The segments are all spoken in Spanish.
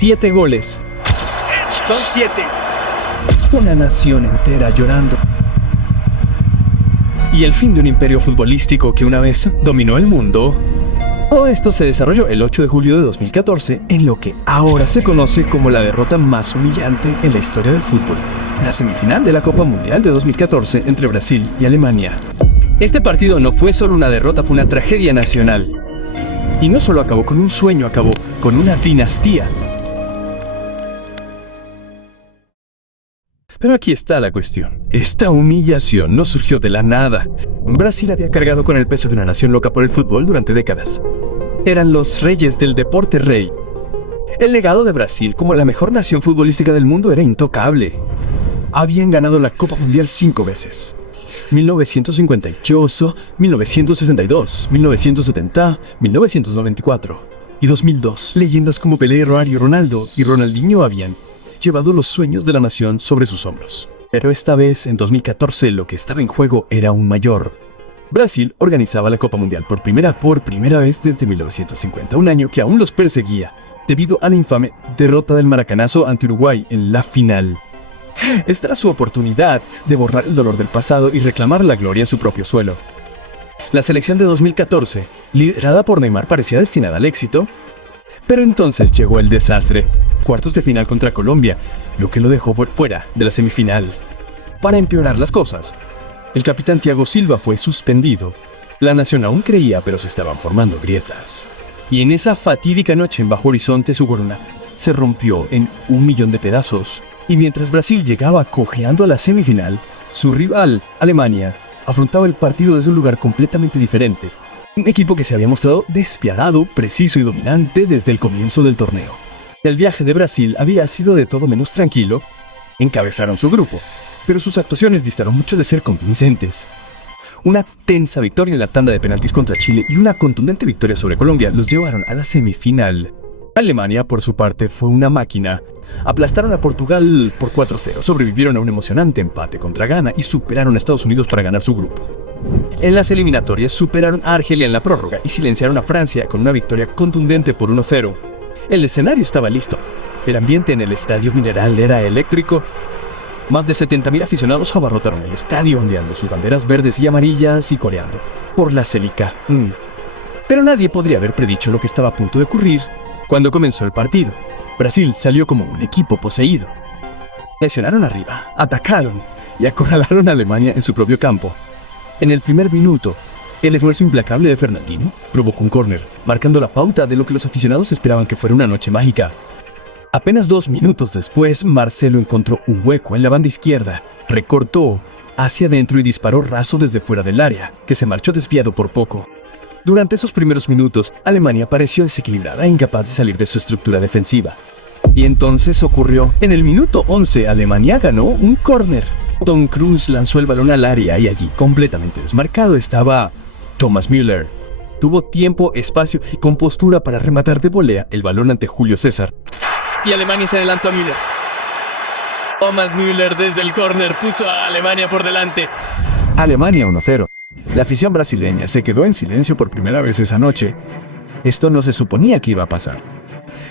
7 goles. Son 7. Una nación entera llorando. Y el fin de un imperio futbolístico que una vez dominó el mundo. Todo esto se desarrolló el 8 de julio de 2014 en lo que ahora se conoce como la derrota más humillante en la historia del fútbol. La semifinal de la Copa Mundial de 2014 entre Brasil y Alemania. Este partido no fue solo una derrota, fue una tragedia nacional. Y no solo acabó con un sueño, acabó con una dinastía. Pero aquí está la cuestión. Esta humillación no surgió de la nada. Brasil había cargado con el peso de una nación loca por el fútbol durante décadas. Eran los reyes del deporte rey. El legado de Brasil como la mejor nación futbolística del mundo era intocable. Habían ganado la Copa Mundial 5 veces. 1958, 1962, 1970, 1994 y 2002. Leyendas como Pelé, Romario, Ronaldo y Ronaldinho habían llevado los sueños de la nación sobre sus hombros. Pero esta vez, en 2014, lo que estaba en juego era aún mayor. Brasil organizaba la Copa Mundial por primera vez desde 1950, un año que aún los perseguía, debido a la infame derrota del Maracanazo ante Uruguay en la final. Esta era su oportunidad de borrar el dolor del pasado y reclamar la gloria en su propio suelo. La selección de 2014, liderada por Neymar, parecía destinada al éxito. Pero entonces llegó el desastre. Cuartos de final contra Colombia, lo que lo dejó fuera de la semifinal. Para empeorar las cosas, el capitán Thiago Silva fue suspendido. La nación aún creía, pero se estaban formando grietas. Y en esa fatídica noche en Bajo Horizonte, su corona se rompió en 1.000.000 de pedazos. Y mientras Brasil llegaba cojeando a la semifinal, su rival, Alemania, afrontaba el partido desde un lugar completamente diferente. Un equipo que se había mostrado despiadado, preciso y dominante desde el comienzo del torneo. El viaje de Brasil había sido de todo menos tranquilo. Encabezaron su grupo, pero sus actuaciones distaron mucho de ser convincentes. Una tensa victoria en la tanda de penaltis contra Chile y una contundente victoria sobre Colombia los llevaron a la semifinal. Alemania, por su parte, fue una máquina. Aplastaron a Portugal por 4-0, sobrevivieron a un emocionante empate contra Ghana y superaron a Estados Unidos para ganar su grupo. En las eliminatorias superaron a Argelia en la prórroga y silenciaron a Francia con una victoria contundente por 1-0. El escenario estaba listo. El ambiente en el Estadio Mineral era eléctrico. Más de 70.000 aficionados abarrotaron el estadio, ondeando sus banderas verdes y amarillas y coreando por la Celica. Pero nadie podría haber predicho lo que estaba a punto de ocurrir cuando comenzó el partido. Brasil salió como un equipo poseído. Presionaron arriba, atacaron y acorralaron a Alemania en su propio campo. En el primer minuto, el esfuerzo implacable de Fernandinho provocó un córner, marcando la pauta de lo que los aficionados esperaban que fuera una noche mágica. Apenas 2 minutos después, Marcelo encontró un hueco en la banda izquierda, recortó hacia adentro y disparó raso desde fuera del área, que se marchó desviado por poco. Durante esos primeros minutos, Alemania pareció desequilibrada e incapaz de salir de su estructura defensiva. Y entonces ocurrió. En el minuto 11, Alemania ganó un córner. Tom Kroos lanzó el balón al área y allí, completamente desmarcado, estaba Thomas Müller. Tuvo tiempo, espacio y compostura para rematar de volea el balón ante Julio César. Y Alemania se adelantó a Müller. Thomas Müller desde el córner puso a Alemania por delante. Alemania 1-0. La afición brasileña se quedó en silencio por primera vez esa noche. Esto no se suponía que iba a pasar.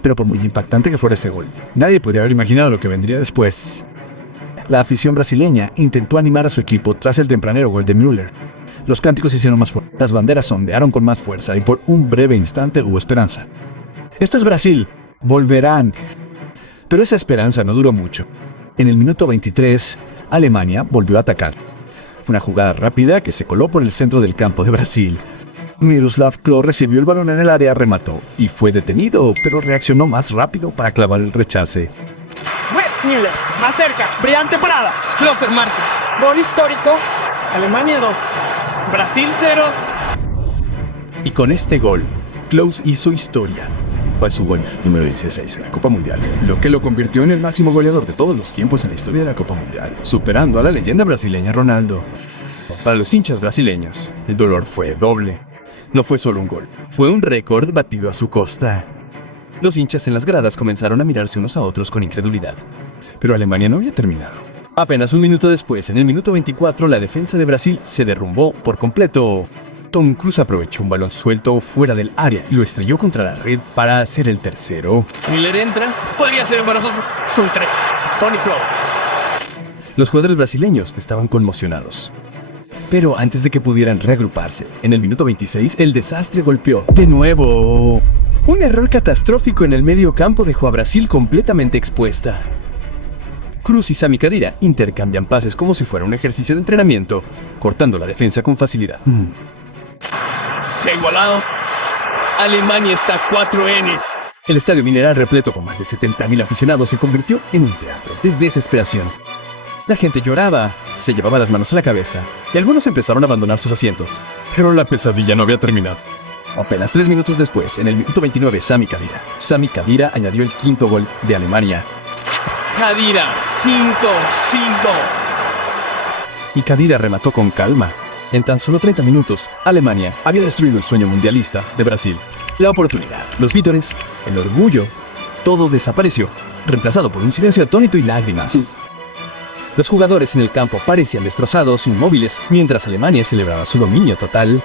Pero por muy impactante que fuera ese gol, nadie podría haber imaginado lo que vendría después. La afición brasileña intentó animar a su equipo tras el tempranero gol de Müller. Los cánticos se hicieron más fuertes, las banderas ondearon con más fuerza y por un breve instante hubo esperanza. Esto es Brasil, volverán. Pero esa esperanza no duró mucho. En el minuto 23, Alemania volvió a atacar. Fue una jugada rápida que se coló por el centro del campo de Brasil. Miroslav Klose recibió el balón en el área, remató y fue detenido, pero reaccionó más rápido para clavar el rechace. Müller, más cerca, brillante parada. Klose marca. Gol histórico. Alemania 2, Brasil 0. Y con este gol, Klose hizo historia. Fue su gol número 16 en la Copa Mundial, lo que lo convirtió en el máximo goleador de todos los tiempos en la historia de la Copa Mundial, superando a la leyenda brasileña Ronaldo. Para los hinchas brasileños, el dolor fue doble. No fue solo un gol, fue un récord batido a su costa. Los hinchas en las gradas comenzaron a mirarse unos a otros con incredulidad. Pero Alemania no había terminado. Apenas un minuto después, en el minuto 24, la defensa de Brasil se derrumbó por completo. Tom Cruise aprovechó un balón suelto fuera del área y lo estrelló contra la red para hacer el tercero. Miller entra. Podría ser embarazoso. Son 3. Tony Crow. Los jugadores brasileños estaban conmocionados. Pero antes de que pudieran reagruparse, en el minuto 26, el desastre golpeó de nuevo. Un error catastrófico en el medio campo dejó a Brasil completamente expuesta. Cruz y Sami Khedira intercambian pases como si fuera un ejercicio de entrenamiento, cortando la defensa con facilidad. Se ha igualado. Alemania está 4-N. El estadio Mineral, repleto con más de 70.000 aficionados, se convirtió en un teatro de desesperación. La gente lloraba, se llevaba las manos a la cabeza y algunos empezaron a abandonar sus asientos. Pero la pesadilla no había terminado. Apenas 3 minutos después, en el minuto 29, Sami Khedira añadió el quinto gol de Alemania. Khedira, 5-5. Y Khedira remató con calma. En tan solo 30 minutos, Alemania había destruido el sueño mundialista de Brasil. La oportunidad, los vítores, el orgullo, todo desapareció, reemplazado por un silencio atónito y lágrimas. Los jugadores en el campo parecían destrozados, inmóviles, mientras Alemania celebraba su dominio total.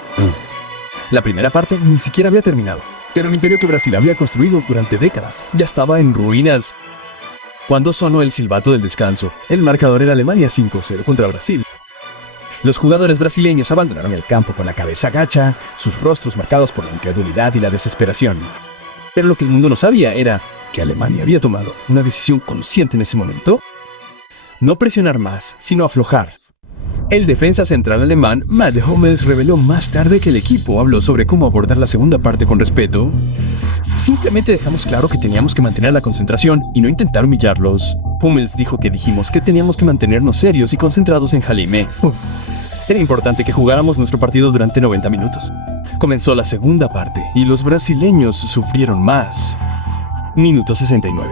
La primera parte ni siquiera había terminado, pero el imperio que Brasil había construido durante décadas ya estaba en ruinas. Cuando sonó el silbato del descanso, el marcador era Alemania 5-0 contra Brasil. Los jugadores brasileños abandonaron el campo con la cabeza gacha, sus rostros marcados por la incredulidad y la desesperación. Pero lo que el mundo no sabía era que Alemania había tomado una decisión consciente en ese momento. No presionar más, sino aflojar. El defensa central alemán, Mats Hummels, reveló más tarde que el equipo habló sobre cómo abordar la segunda parte con respeto. Simplemente dejamos claro que teníamos que mantener la concentración y no intentar humillarlos. Hummels dijo que dijimos que teníamos que mantenernos serios y concentrados en Jalime. Era importante que jugáramos nuestro partido durante 90 minutos. Comenzó la segunda parte y los brasileños sufrieron más. Minuto 69.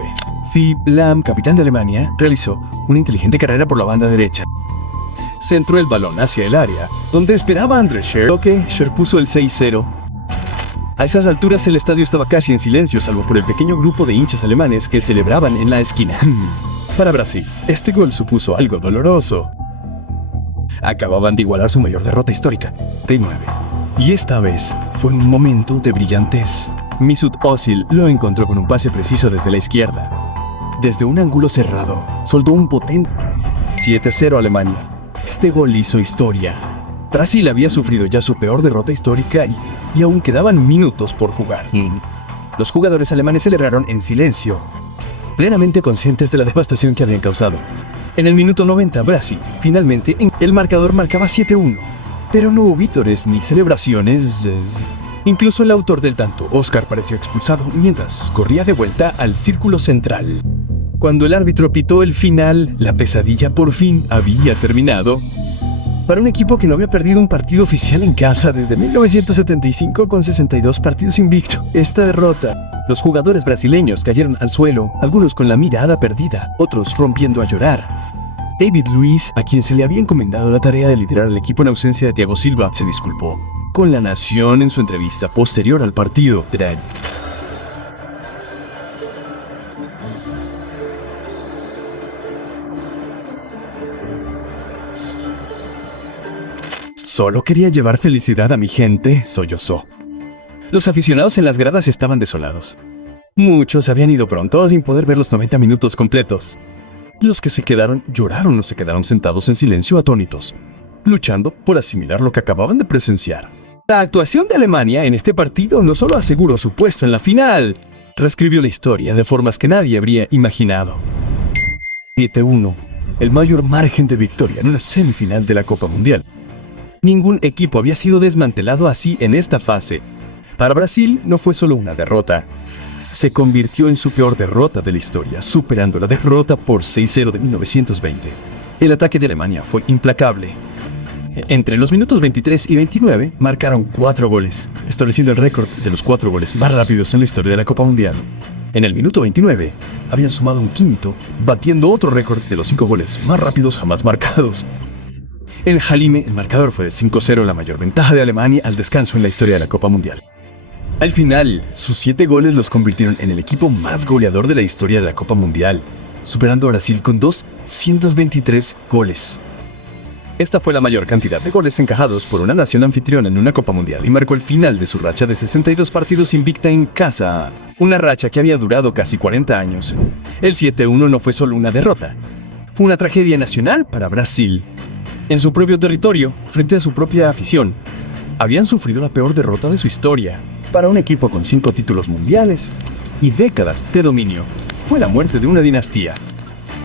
Philipp Lahm, capitán de Alemania, realizó una inteligente carrera por la banda derecha. Centró el balón hacia el área, donde esperaba André Schürrle, que Schürrle puso el 6-0. A esas alturas el estadio estaba casi en silencio, salvo por el pequeño grupo de hinchas alemanes que celebraban en la esquina. Para Brasil, este gol supuso algo doloroso. Acababan de igualar su mayor derrota histórica, de 9. Y esta vez fue un momento de brillantez. Mesut Özil lo encontró con un pase preciso desde la izquierda. Desde un ángulo cerrado, soltó un potente 7-0 Alemania. Este gol hizo historia. Brasil había sufrido ya su peor derrota histórica y aún quedaban minutos por jugar. Los jugadores alemanes celebraron en silencio, plenamente conscientes de la devastación que habían causado. En el minuto 90, Brasil, finalmente, el marcador marcaba 7-1. Pero no hubo vítores ni celebraciones. Incluso el autor del tanto, Oscar, pareció expulsado mientras corría de vuelta al círculo central. Cuando el árbitro pitó el final, la pesadilla por fin había terminado. Para un equipo que no había perdido un partido oficial en casa desde 1975 con 62 partidos invicto, esta derrota. Los jugadores brasileños cayeron al suelo, algunos con la mirada perdida, otros rompiendo a llorar. David Luiz, a quien se le había encomendado la tarea de liderar al equipo en ausencia de Thiago Silva, se disculpó con La Nación en su entrevista posterior al partido. Solo quería llevar felicidad a mi gente, sollozó. Los aficionados en las gradas estaban desolados. Muchos habían ido pronto sin poder ver los 90 minutos completos. Los que se quedaron lloraron o se quedaron sentados en silencio atónitos, luchando por asimilar lo que acababan de presenciar. La actuación de Alemania en este partido no solo aseguró su puesto en la final, reescribió la historia de formas que nadie habría imaginado. 7-1, el mayor margen de victoria en una semifinal de la Copa Mundial. Ningún equipo había sido desmantelado así en esta fase. Para Brasil no fue solo una derrota. Se convirtió en su peor derrota de la historia, superando la derrota por 6-0 de 1920. El ataque de Alemania fue implacable. Entre los minutos 23 y 29 marcaron 4 goles, estableciendo el récord de los 4 goles más rápidos en la historia de la Copa Mundial. En el minuto 29 habían sumado un quinto, batiendo otro récord de los 5 goles más rápidos jamás marcados. En Jalime, el marcador fue de 5-0, la mayor ventaja de Alemania al descanso en la historia de la Copa Mundial. Al final, sus 7 goles los convirtieron en el equipo más goleador de la historia de la Copa Mundial, superando a Brasil con 223 goles. Esta fue la mayor cantidad de goles encajados por una nación anfitriona en una Copa Mundial y marcó el final de su racha de 62 partidos invicta en casa. Una racha que había durado casi 40 años. El 7-1 no fue solo una derrota. Fue una tragedia nacional para Brasil. En su propio territorio, frente a su propia afición, habían sufrido la peor derrota de su historia. Para un equipo con 5 títulos mundiales y décadas de dominio, fue la muerte de una dinastía.